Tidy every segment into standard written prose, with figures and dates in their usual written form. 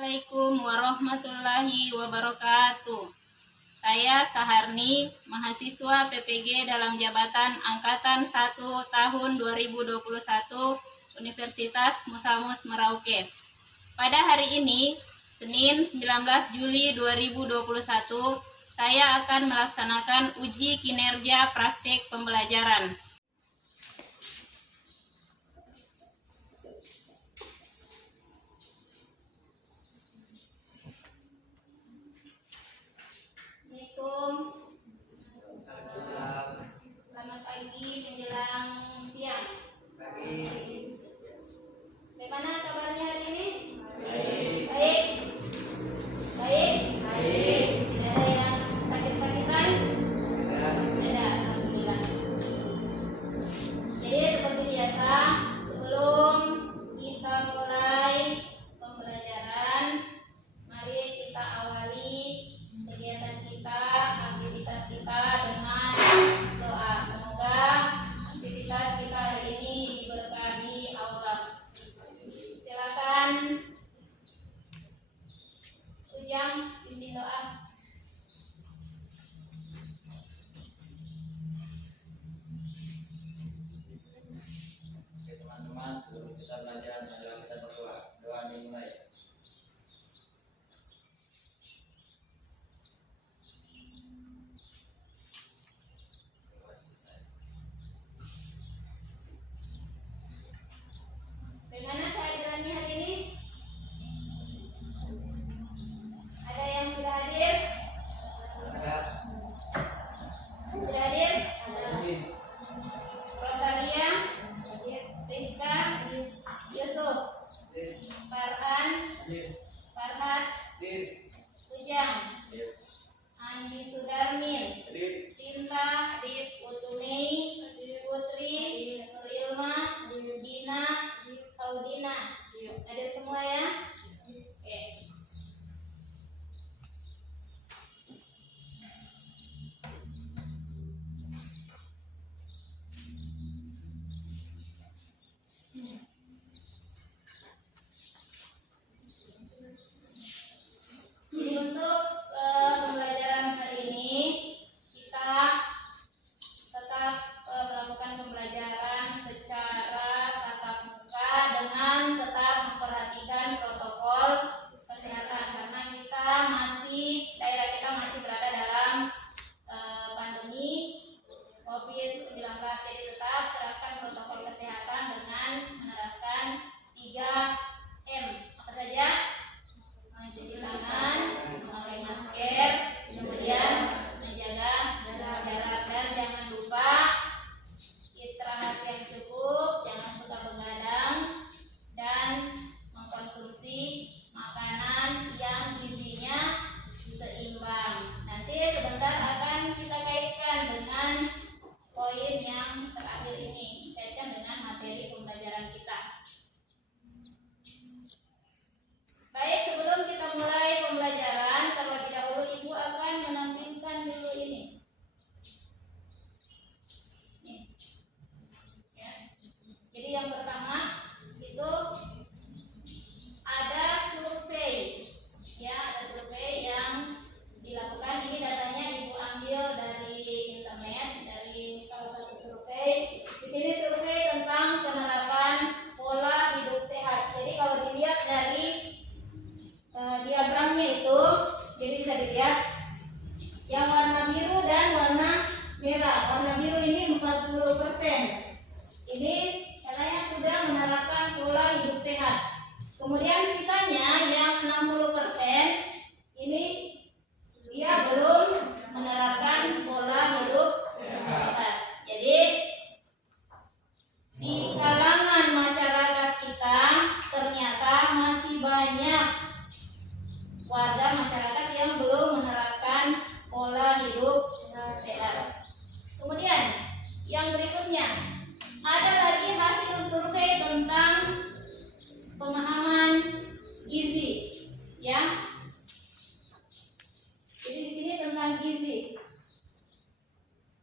Assalamualaikum warahmatullahi wabarakatuh. Saya Saharni, mahasiswa PPG dalam jabatan Angkatan 1 tahun 2021 Universitas Musamus Merauke. Pada hari ini, Senin 19 Juli 2021, saya akan melaksanakan uji kinerja praktik pembelajaran. Selamat pagi menjelang siang. Bagaimana kabarnya hari ini? Baik. Baik. Tidak ada yang sakit-sakitan? Tidak, alhamdulillah. Jadi seperti biasa, sebelum kita mulai pembelajaran, mari kita awali kegiatan kita, aktivitas kita dengan doa. Semoga aktivitas kita hari ini diberkahi Allah. Silakan Ujang pimpin doa. Oke teman-teman, sebelum kita belajar, marilah kita berdoa. Doa dimulai. Bagaimana kehadirannya hari ini? Ada yang sudah hadir? Sudah hadir? Rosalia, Rizka, Yusuf, Farhan, Farhat, Ujang, Andi Sudarmin, Sinta, Utumei, Putri, Rilma, Dina, Saudina. Ada semua ya? Oke. Jadi untuk pembelajaran hari ini kita tetap melakukan pembelajaran secara tatap muka dengan tetap memperhatikan protokol kesehatan karena daerah kita masih berada dalam pandemi COVID-19. Jadi tetap terapkan protokol kesehatan dengan menerapkan 3M. Apa saja? Mencuci tangan, memakai masker, kemudian menjaga jarak, dan jangan lupa istirahat yang cukup, jangan suka begadang, dan mengkonsumsi makanan yang gizinya seimbang. Nanti sebentar akan kita kaitkan dengan poin yang terakhir ini, kaitkan dengan materi pembelajaran kita. Baik, sebelum kita mulai pembelajaran, terlebih dahulu Ibu akan menampilkan dulu ini. Ya. Jadi yang pertama itu ada survei. Ya, ada survei yang dilakukan. Ini datanya Ibu ambil dari internet, dari salah satu survei. Di sini survei tentang penerapan pola hidup sehat. Jadi kalau dilihat dari diagramnya itu, jadi bisa dilihat yang warna biru dan warna merah. Warna biru ini 40%. Ini katanya sudah menerapkan pola hidup sehat. Kemudian sisanya yang 60% ini dia belum menerapkan pola hidup sehat. Jadi di kalangan masyarakat kita ternyata masih banyak warga masyarakat yang belum menerapkan pola hidup sehat. Kemudian yang berikutnya ada lagi hasil survei tentang pemahaman gizi, ya. Jadi di sini tentang gizi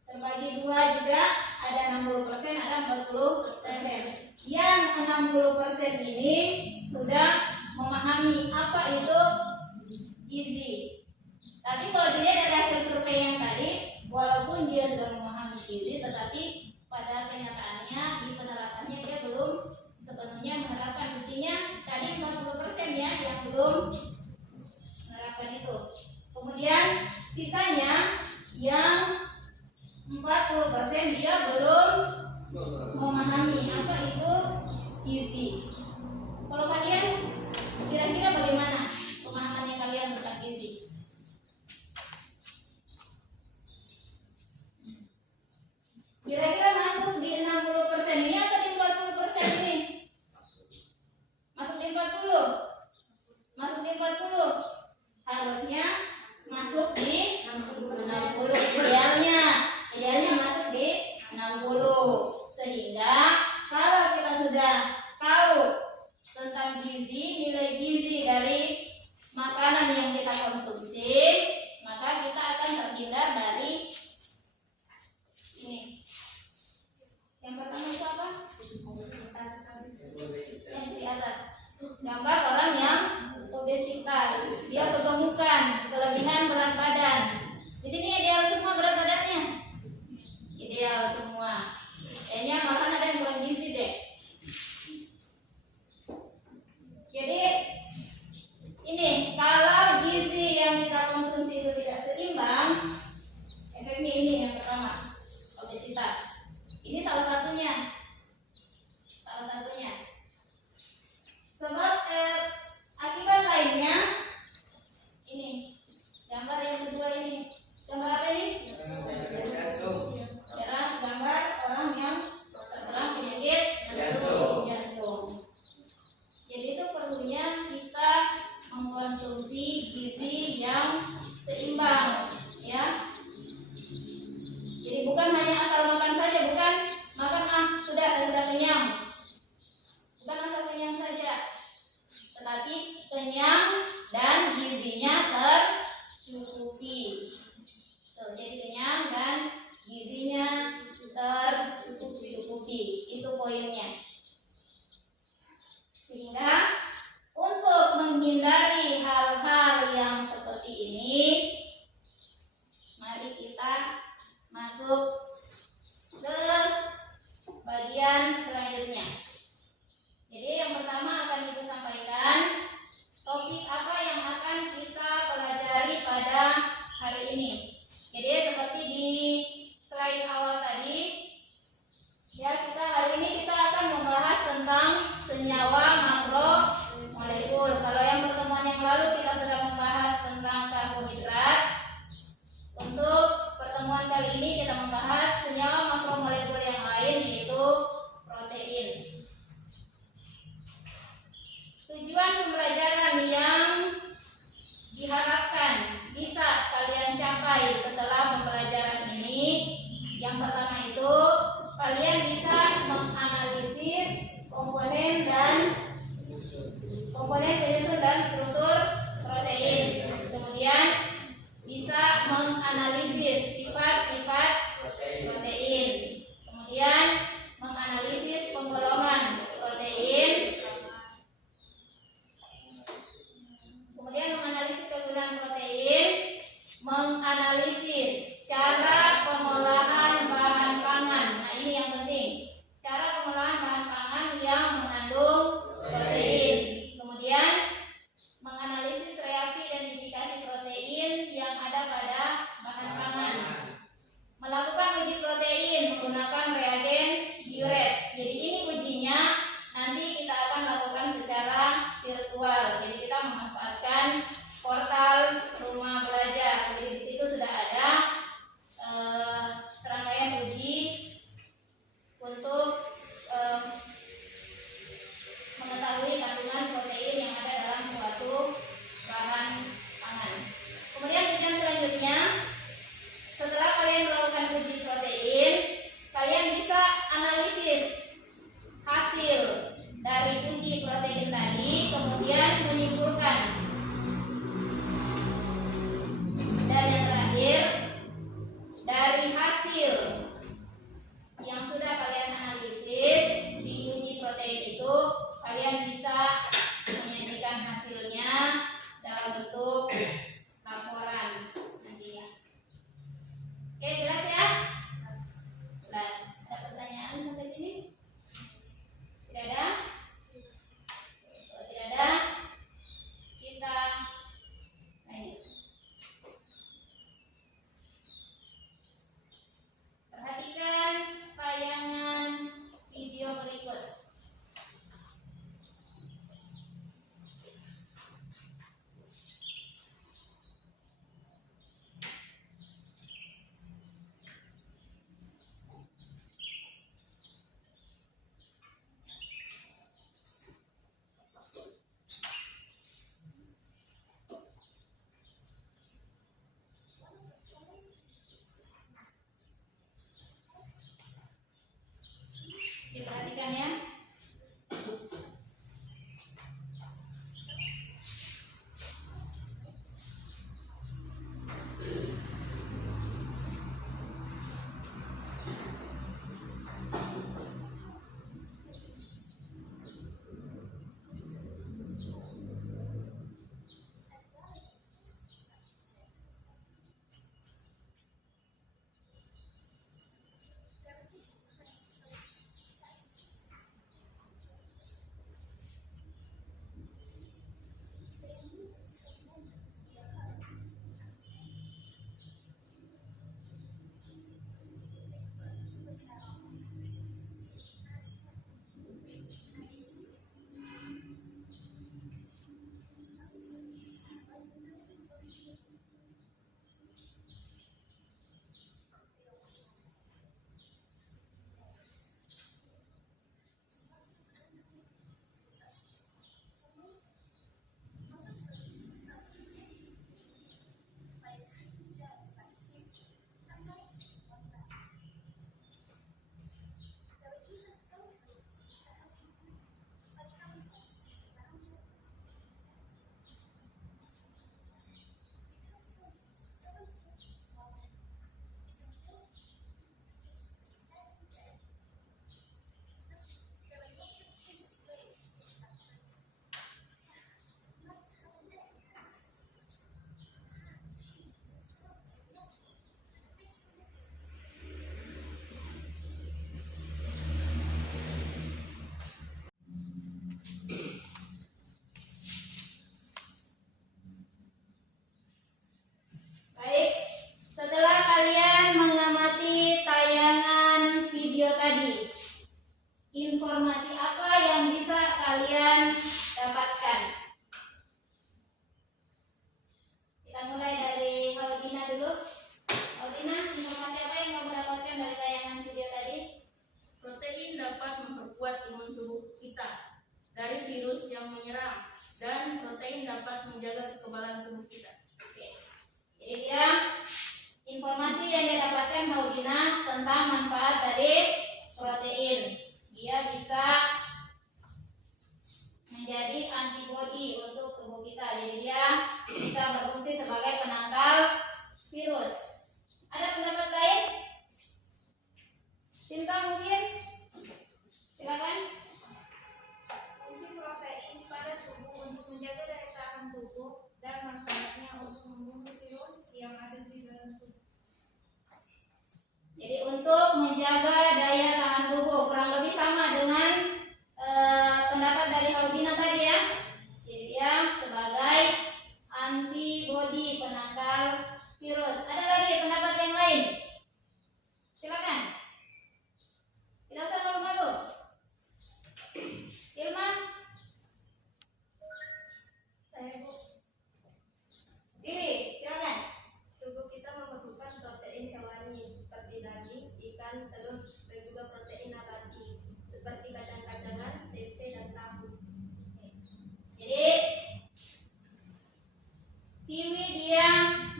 terbagi dua juga, ada 60%, ada 40%. Yang 60% ini sudah memahami apa itu gizi, tetapi pada kenyataannya di penerapannya dia belum sepenuhnya menerapkan. Buktinya tadi 50% ya yang belum menerapkan itu. Kemudian sisanya yang 40% dia belum memahami apa itu gizi. Kalau kalian kira-kira bagaimana pemahamannya kalian tentang gizi? Kira-kira masuk di 60% ini atau di 40% ini? Masuk di 40? Masuk di 40? Harusnya masuk di 60. Idealnya masuk di 60. Sehingga kalau kita sudah tahu tentang gizi, nilai gizi dari makanan yang kita konsumsi, maka kita akan terhindar dari ini. Yang pertama itu apa? Yang di atas. Gambar orang yang obesitas, dia kegemukan, kelebihan berat badan. Di sini ideal semua berat badannya, ideal semua. Kayaknya makan ada yang kurang gizi deh. Jadi ini kalau gizi yang kita konsumsi itu tidak seimbang, efeknya ini yang pertama, obesitas. Ini salah satunya. Sebab akibat lainnya ini gambar yang kedua ini. Gambar apa ini? Gambar orang yang terserang penyakit jantung. Jadi itu perlunya kita mengkonsumsi gizi yang seimbang, ya. Jadi bukan hanya asal makan saja, bukan makan saya sudah kenyang. Bukan asal kenyang saja, tetapi kenyang dan gizinya tercukupi. Jadi kenyang dan gizinya tercukupi. Itu poinnya. Sehingga untuk menghindari hal-hal yang seperti ini, mari kita masuk ke bagian selanjutnya. Jadi yang pertama akan Ibu sampaikan topik apa yang akan kita pelajari pada hari ini. Jadi seperti di slide awal tadi, ya hari ini kita akan membahas tentang senyawa makromolekul. Kalau yang pertemuan yang lalu kita sudah membahas tentang karbohidrat. Untuk pertemuan kali ini kita membahas senyawa makromolekul yang lain, yaitu protein. Tujuan pembelajaran yang diharapkan bisa kalian capai setelah pembelajaran ini, yang pertama itu kalian bisa menganalisis komponen penyusun dan struktur protein. Kemudian bisa menganalisis sifat-sifat protein. Kemudian menganalisis penggolongan protein. Kemudian menganalisis kegunaan protein, menganalisis cara pengolahan bahan pangan. Nah, ini yang penting. Cara pengolahan bahan pangan yang mengandung protein. Kemudian menganalisis reaksi identifikasi protein yang ada pada bahan pangan. Melakukan uji protein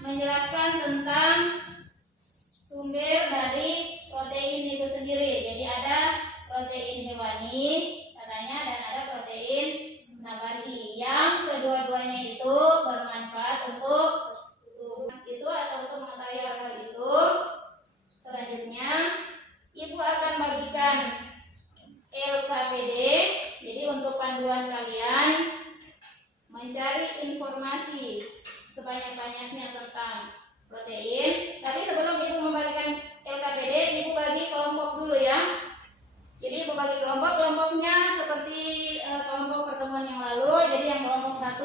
menjelaskan tentang sumber dari protein itu sendiri. Jadi ada protein hewani katanya dan ada protein nabati yang kedua-duanya itu bermanfaat untuk itu atau untuk mengetahui hal itu. Selanjutnya ibu akan bagikan LKPD. Jadi untuk panduan kalian mencari informasi sebanyak-banyaknya tentang protein. Tapi sebelum ibu membagikan LKPD, ibu bagi kelompok dulu ya. Jadi ibu bagi kelompoknya seperti kelompok pertemuan yang lalu. Jadi yang kelompok 1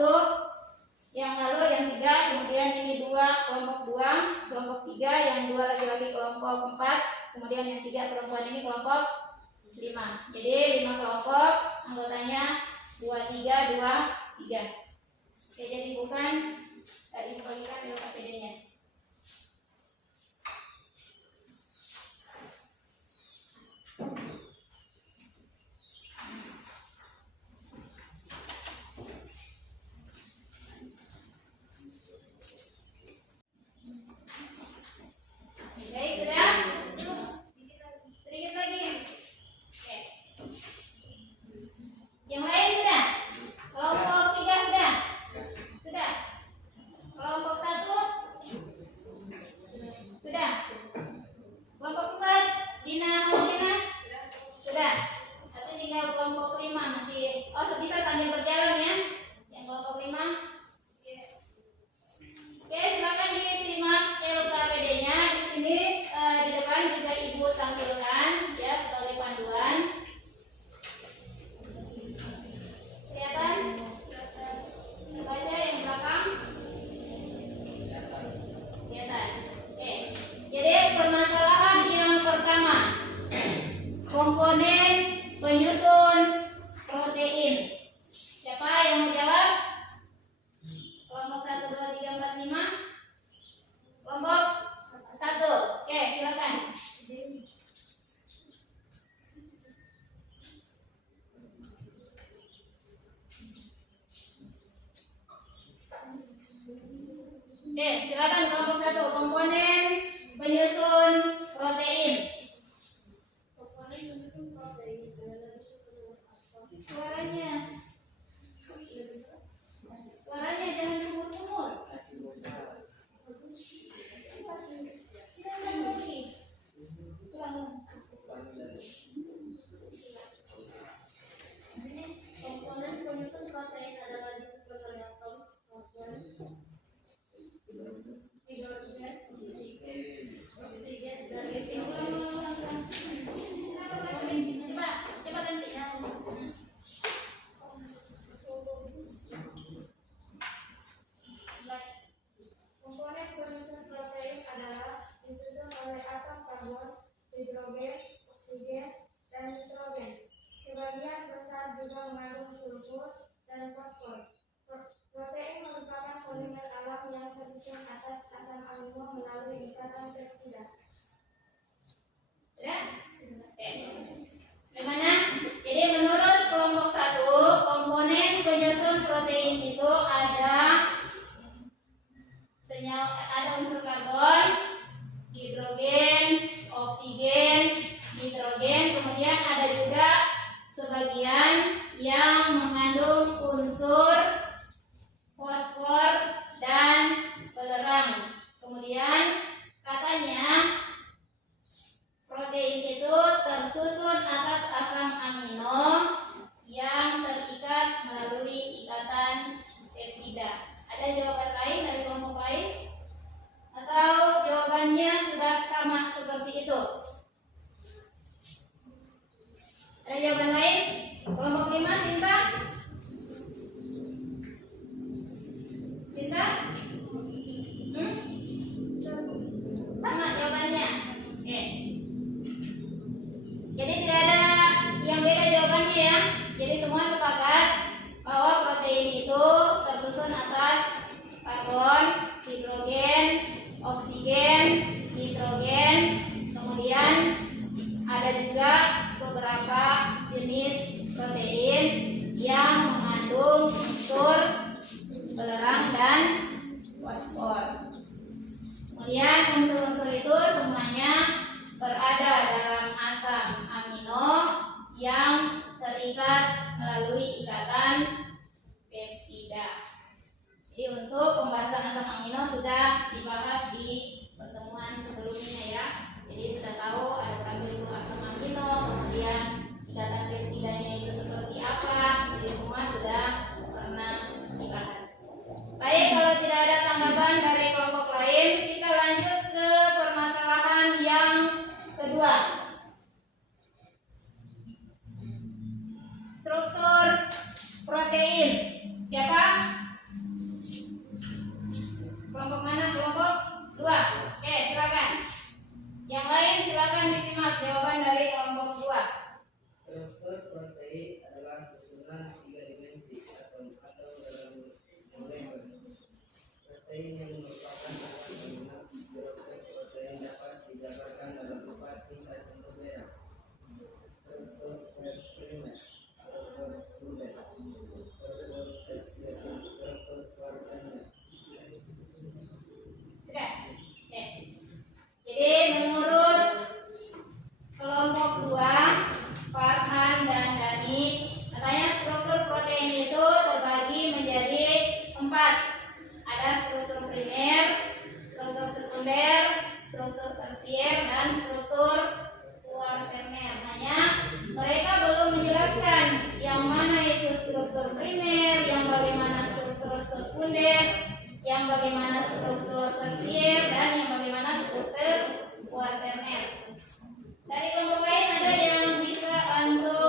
yang lalu yang 3, kemudian ini 2 kelompok 2, kelompok 3 yang 2 lagi-lagi kelompok 4, kemudian yang 3 perempuan ini kelompok 5. Jadi 5 kelompok, anggotanya 2, 3, 2, 3. Oke, jadi bukan tadi bagikan LKPD-nya. Baik, sudah? Sedikit lagi. Oke. Yang lain sudah? Kelompok 3 sudah? Sudah? Kelompok 1? Sudah? Kelompok 4? Dina? Sudah? Satu tinggal kelompok 5 masih. Oh, bisa sambil berjalan ya? Yang kelompok 5? Oke, silakan disimak LKPD-nya. Di sini di depan juga ibu tampilkan ya sebagai panduan. Kelihatan? Baca yang belakang. Kelihatan. Oke. Jadi permasalahan yang pertama, komponen penyusun protein. Siapa yang mau jawab? Kelompok 1, 2, 3, 4, 5. Kelompok 1. Oke, silakan. Oke, silakan kelompok 1, komponen penyusun protein. Suaranya jangan kumur-kumur. Silakan lagi. Komponen penyusun protein adalah disebut atom hidrogen, oksigen, dan coba ganti ya. Komponen penyusun protein adalah disusun oleh atom karbon, hidrogen, oksigen, dan nitrogen. Sebagian besar juga mengandung sulfur dan fosfor. Protein merupakan polimer alam yang tersusun atas asam amino melalui ikatan peptida. Ya? Bagaimana? Jadi menurut kelompok 1, komponen penyusun protein itu ada unsur karbon, hidrogen, oksigen, nitrogen, kemudian ada juga sebagian yang mengandung unsur fosfor dan belerang. Kemudian katanya protein itu tersusun atas asam amino yang terikat melalui ikatan peptida. Ada jawaban lain dari kelompok lain? Atau jawabannya sudah sama seperti itu? Ada jawaban lain? Kelompok 5, Sinta? Sinta? Sama jawabannya? Oke. Jadi tidak ada yang beda jawabannya ya. Jadi semua sepakat bahwa protein itu tersusun atas karbon, hidrogen, oksigen, nitrogen, kemudian ada juga beberapa jenis protein yang mengandung unsur belerang dan fosfor. Kemudian unsur-unsur itu semuanya berada dalam asam amino yang terikat melalui ikatan peptida. Jadi untuk pembahasan asam amino sudah dibahas di pertemuan sebelumnya ya. Jadi sudah tahu ada berapa itu asam amino, kemudian ikatan peptidanya itu seperti apa. Jadi semua sudah pernah dibahas. Baik, kalau tidak ada tanggapan dari kelompok lain, kita lanjut ke permasalahan yang kedua. Struktur protein. Siapa? Kelompok mana? Kelompok 2. Oke, silakan. Yang lain silakan disimak jawaban dari kelompok 2. Struktur protein adalah susunan 3 dimensi atom dalam molekul. Protein yang merupakan asam amino. Struktur protein dapat dijabarkan dalam 4 tingkat intermediate. Struktur primer, struktur sekunder, struktur tersier, struktur kuartanya. Sudah? Oke. Jadi menurut kelompok 2, Farhan dan Dani, katanya struktur protein itu terbagi menjadi 4. Ada struktur primer, struktur sekunder, struktur tersier, dan struktur kuarterner. Hanya mereka belum menjelaskan yang mana itu struktur primer, yang bagaimana struktur sekunder, yang bagaimana struktur tersier, dan yang bagaimana struktur kuarterner. Dari kelompok lain ada yang bisa bantu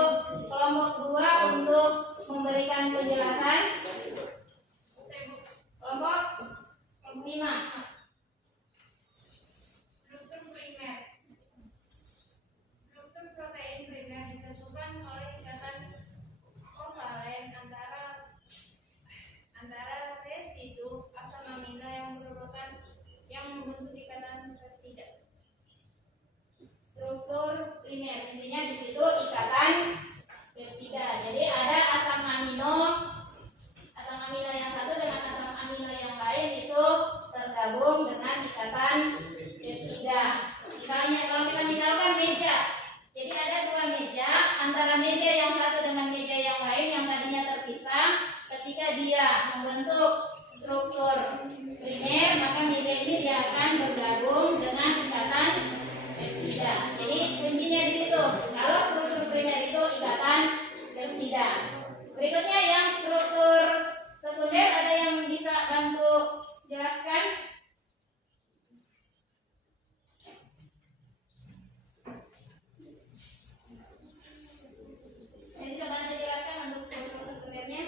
kelompok 2 untuk memberikan penjelasan? Kelompok 5. Struktur primer. Struktur protein primer ditentukan oleh ikatan kovalen antara residu asam amino yang membentuk ikatan peptida. Struktur primer intinya di situ ikatan peptida. Jadi ada asam amino yang satu dengan asam amino yang lain itu tergabung dengan ikatan peptida. Misalnya kalau kita misalkan meja, jadi ada 2 meja, antara meja yang satu dengan meja yang lain yang tadinya terpisah, ketika dia membentuk struktur primer, maka meja ini dia akan bergabung dengan ikatan peptida. Jadi kuncinya di situ. Kalau struktur primer itu ikatan peptida. Berikutnya yang struktur sekunder, ada yang bisa bantu jelaskan? Yang bisa bantu jelaskan untuk struktur sekundernya?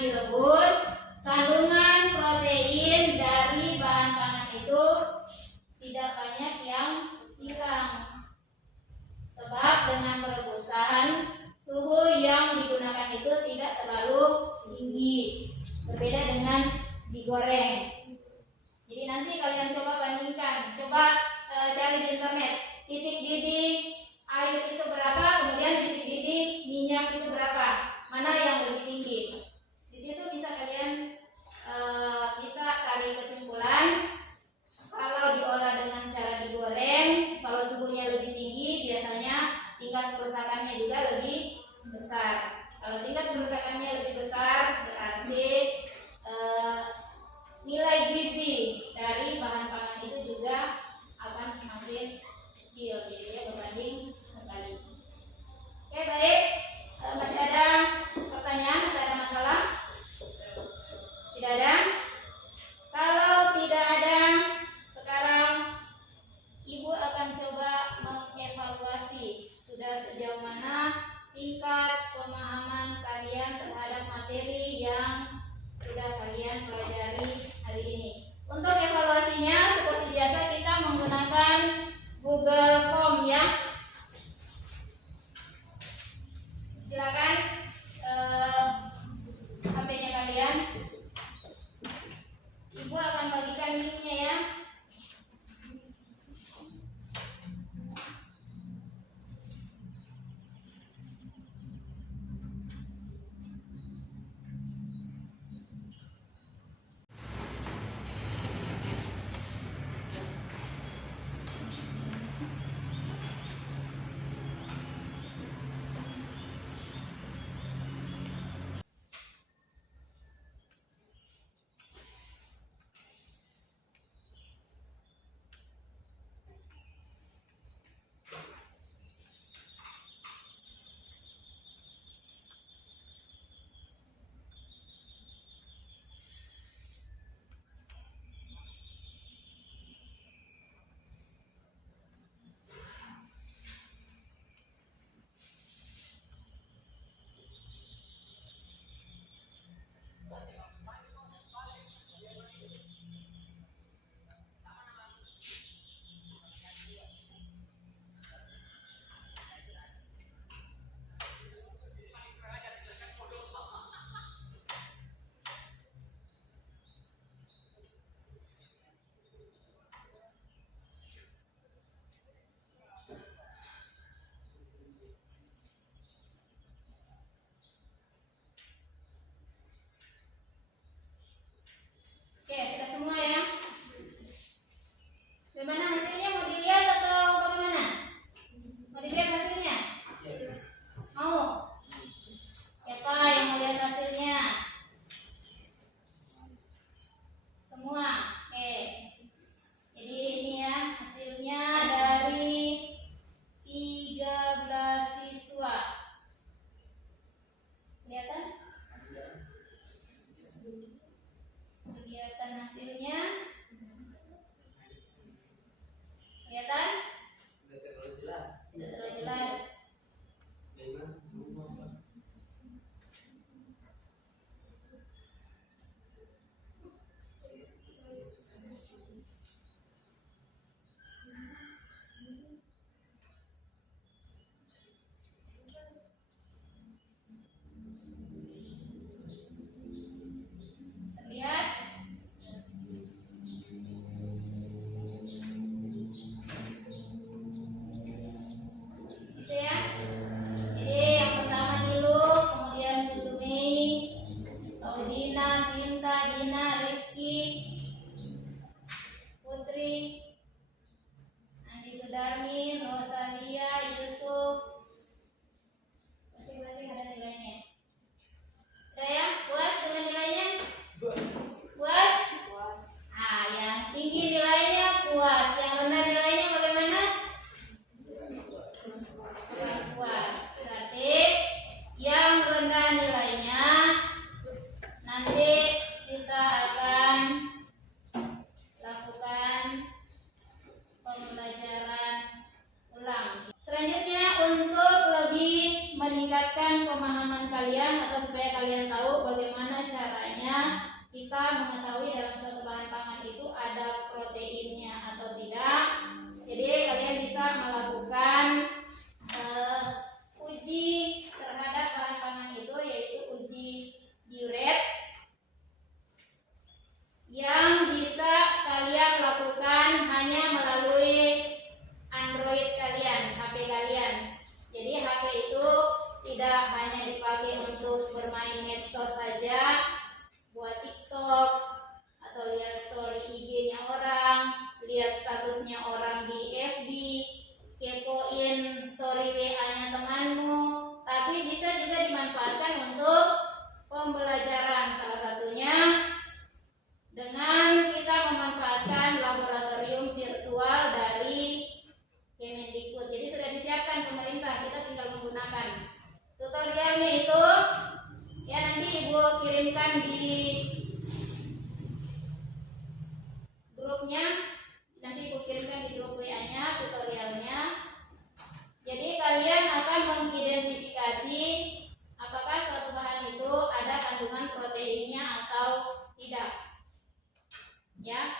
direbus, kandungan protein dari bahan pangan itu tidak banyak yang hilang. Sebab dengan perebusan, suhu yang digunakan itu tidak terlalu tinggi. Berbeda dengan digoreng. Jadi nanti kalian coba bandingkan, coba cari di internet titik didih air itu berapa, kemudian titik didih minyak itu berapa, mana yang lebih tinggi. Di situ bisa kalian bisa tarik kesimpulan. Kalau diolah dengan cara digoreng, kalau suhunya lebih tinggi, biasanya tingkat kerusakannya juga lebih besar. Kalau tingkat kerusakannya lebih besar, berarti nilai gizi dari bahan pangan itu juga akan semakin kecil, jadi ya berbanding sekali. Oke, baik. Masih ada pertanyaan? Masih ada masalah? Tidak ada? Kalau tidak ada, sekarang Ibu akan coba mengevaluasi sudah sejauh mana tingkat pemahaman kalian terhadap materi yang sudah kalian pelajari hari ini. Untuk evaluasinya seperti biasa kita menggunakan Google Form ya. Silakan HP-nya kalian. Ibu akan bagikan linknya ya. kirimkan di grupnya, nanti aku kirimkan di grup WA-nya tutorialnya. Jadi kalian akan mengidentifikasi apakah suatu bahan itu ada kandungan proteinnya atau tidak. Ya.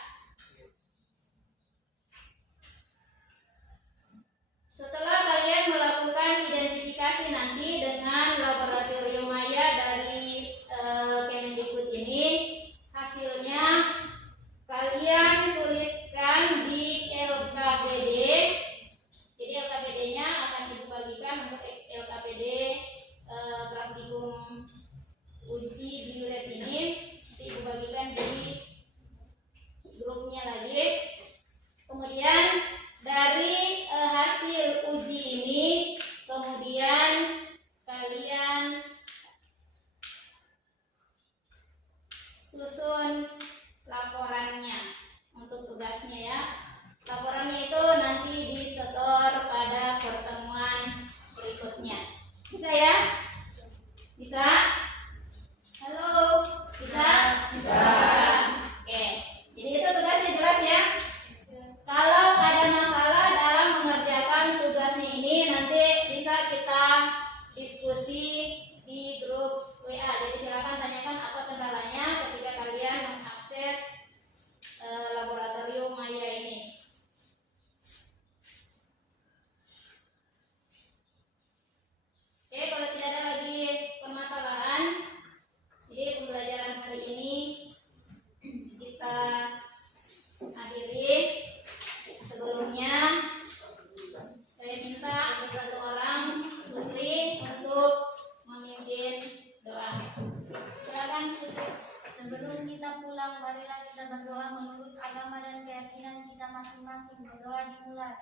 Setelah kalian melakukan identifikasi nanti dengan laboratorium maya dari Kemendikbud ini, hasilnya kalian tuliskan di LKPD. Jadi LKPD-nya akan ibu bagikan untuk LKPD praktikum uji biolet ini. Nanti ibu bagikan di grupnya lagi. Kemudian dari hasil uji ini, kemudian kalian susun laporannya untuk tugasnya ya. Laporannya itu nanti disetor pada pertemuan berikutnya. Bisa ya? Bisa? Halo? Bisa? Bisa. Oke. Jadi itu tugasnya jelas ya. Kalau ada masalah dalam mengerjakan tugasnya ini, nanti bisa kita diskusi di grup WA. Jadi silakan tanyakan apa kendalanya ketika kalian mengakses laboratorium maya ini. Oke, kalau tidak ada lagi permasalahan, jadi pembelajaran hari ini kita akhiri. Sebelumnya saya minta satu orang putri untuk memimpin doa. Silakan putri. Sebelum kita pulang, marilah kita berdoa menurut agama dan keyakinan kita masing-masing. Berdoa dimulai.